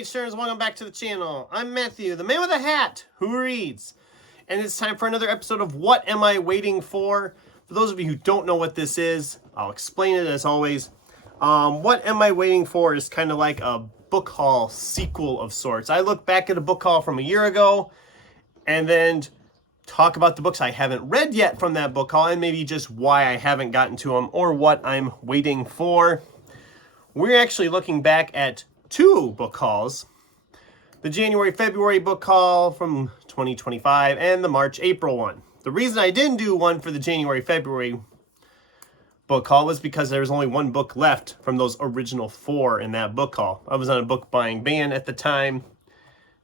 page turners, welcome back to the channel. I'm Matthew, the man with a hat who reads. And it's time for another episode of What Am I Waiting For? For those of you who don't know what this is, I'll explain it as always. What Am I Waiting For is kind of like a book haul sequel of sorts. I look back at a book haul from a year ago and then talk about the books I haven't read yet from that book haul and maybe just why I haven't gotten to them or what I'm waiting for. We're actually looking back at two book hauls. The January-February book haul from 2025 and the March-April one. The reason I didn't do one for the January-February book haul was because there was only one book left from those original four in that book haul. I was on a book buying ban at the time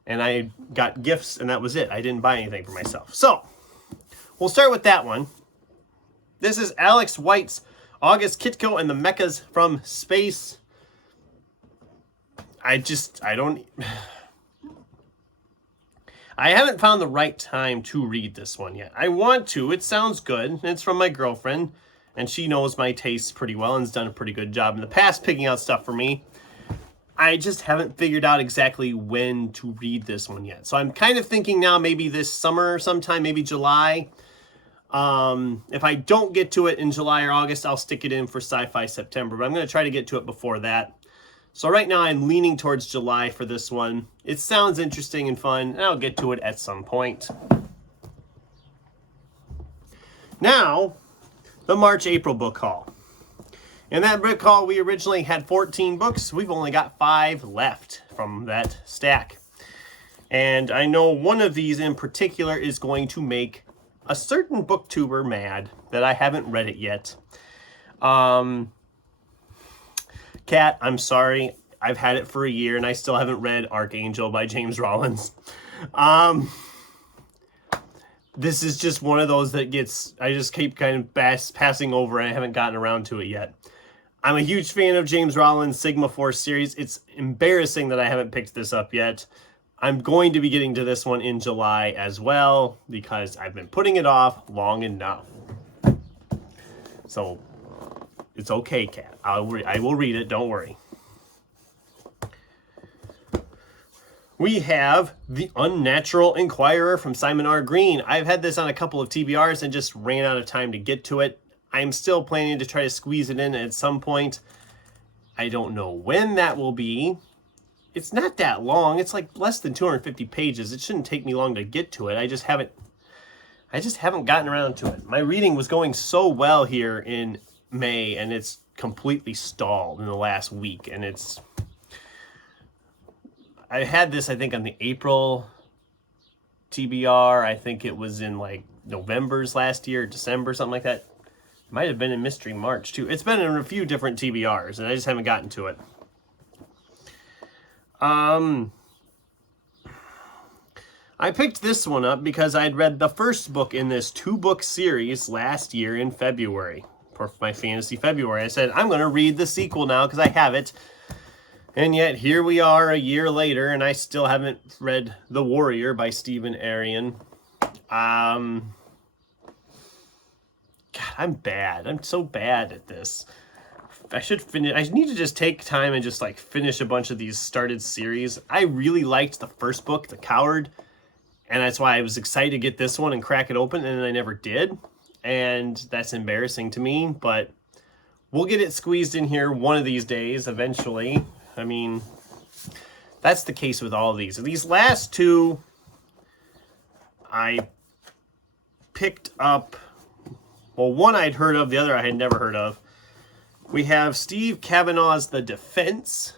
and I got gifts and that was it. I didn't buy anything for myself. So we'll start with that one. This is Alex White's August Kitco and the Mechas from Space. I haven't found the right time to read this one yet. I want to. It sounds good. It's from my girlfriend, and she knows my tastes pretty well and has done a pretty good job in the past picking out stuff for me. I just haven't figured out exactly when to read this one yet. So I'm kind of thinking now maybe this summer sometime, maybe July. If I don't get to it in July or August, I'll stick it in for Sci-Fi September, but I'm going to try to get to it before that. So right now I'm leaning towards July for this one. It sounds interesting and fun, and I'll get to it at some point. Now, the March-April book haul. In that book haul, we originally had 14 books. We've only got 5 left from that stack. And I know one of these in particular is going to make a certain booktuber mad that I haven't read it yet. Kat, I'm sorry. I've had it for a year and I still haven't read Archangel by James Rollins. This is just one of those that I just keep kind of passing over and I haven't gotten around to it yet. I'm a huge fan of James Rollins' Sigma Force series. It's embarrassing that I haven't picked this up yet. I'm going to be getting to this one in July as well because I've been putting it off long enough. So it's okay, Kat. I will read it. Don't worry. We have The Unnatural Inquirer from Simon R. Green. I've had this on a couple of TBRs and just ran out of time to get to it. I'm still planning to try to squeeze it in at some point. I don't know when that will be. It's not that long. It's like less than 250 pages. It shouldn't take me long to get to it. I just haven't gotten around to it. My reading was going so well here in May and it's completely stalled in the last week, and I had this I think on the April TBR. I think it was in like November's last year, December, something like that. It might have been in Mystery March too. It's been in a few different TBRs and I just haven't gotten to it. I picked this one up because I'd read the first book in this 2-book series last year in February. For my Fantasy February. I said, I'm going to read the sequel now because I have it. And yet here we are a year later and I still haven't read The Warrior by Stephen Arion. God, I'm bad. I'm so bad at this. I should finish. I need to just take time and just like finish a bunch of these started series. I really liked the first book, The Coward. And that's why I was excited to get this one and crack it open, and then I never did. And that's embarrassing to me, but we'll get it squeezed in here one of these days eventually. I mean, that's the case with all of these. These last two, I picked up, well, one I'd heard of, the other I had never heard of. We have Steve Kavanaugh's The Defense,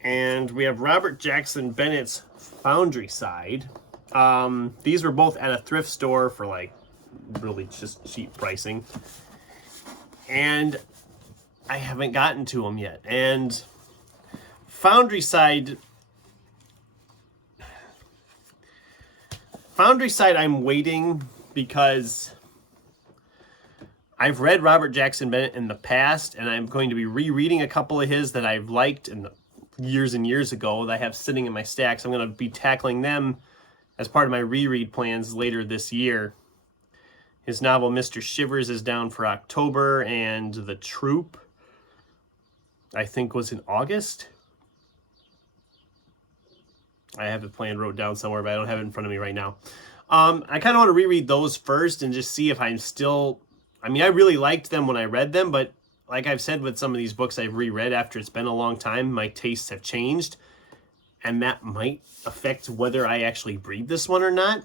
and we have Robert Jackson Bennett's Foundryside. These were both at a thrift store for like really just cheap pricing, and I haven't gotten to them yet. And Foundryside I'm waiting because I've read Robert Jackson Bennett in the past, and I'm going to be rereading a couple of his that I've liked in the years and years ago that I have sitting in my stacks. I'm going to be tackling them as part of my reread plans later this year. His novel Mr. Shivers is down for October, and The Troop, I think, was in August. I have it planned, wrote down somewhere, but I don't have it in front of me right now. I kind of want to reread those first and just see if I'm still... I mean, I really liked them when I read them, but like I've said with some of these books I've reread after it's been a long time, my tastes have changed, and that might affect whether I actually read this one or not.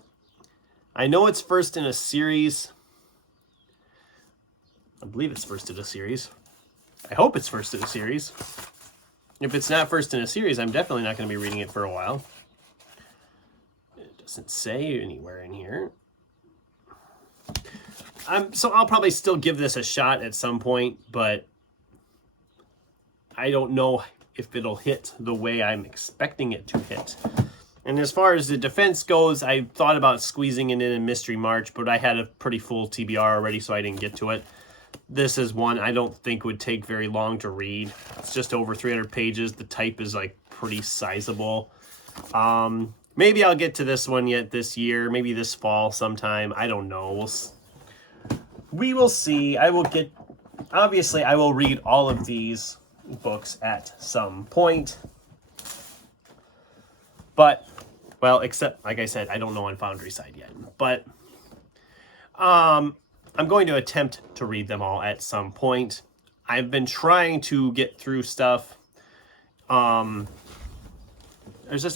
I know it's first in a series. I believe it's first in a series. I hope it's first in a series. If it's not first in a series, I'm definitely not going to be reading it for a while. It doesn't say anywhere in here. So I'll probably still give this a shot at some point, but I don't know if it'll hit the way I'm expecting it to hit. And as far as the defense goes, I thought about squeezing it in Mystery March, but I had a pretty full TBR already, so I didn't get to it. This is one I don't think would take very long to read. It's just over 300 pages. The type is like pretty sizable. Maybe I'll get to this one yet this year, maybe this fall sometime. I don't know. We will see. Obviously, I will read all of these books at some point. But, well, except, like I said, I don't know on Foundry side yet. But, I'm going to attempt to read them all at some point. I've been trying to get through stuff. I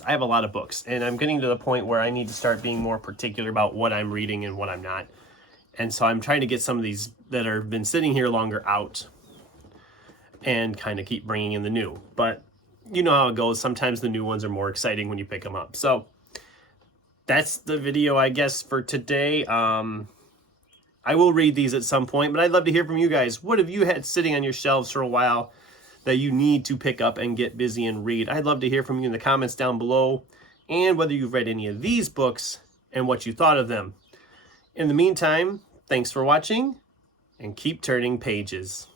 have a lot of books, and I'm getting to the point where I need to start being more particular about what I'm reading and what I'm not. And so I'm trying to get some of these that have been sitting here longer out and kind of keep bringing in the new. But you know how it goes. Sometimes the new ones are more exciting when you pick them up. So that's the video, I guess, for today. I will read these at some point, but I'd love to hear from you guys. What have you had sitting on your shelves for a while that you need to pick up and get busy and read? I'd love to hear from you in the comments down below, and whether you've read any of these books and what you thought of them. In the meantime, thanks for watching, and keep turning pages.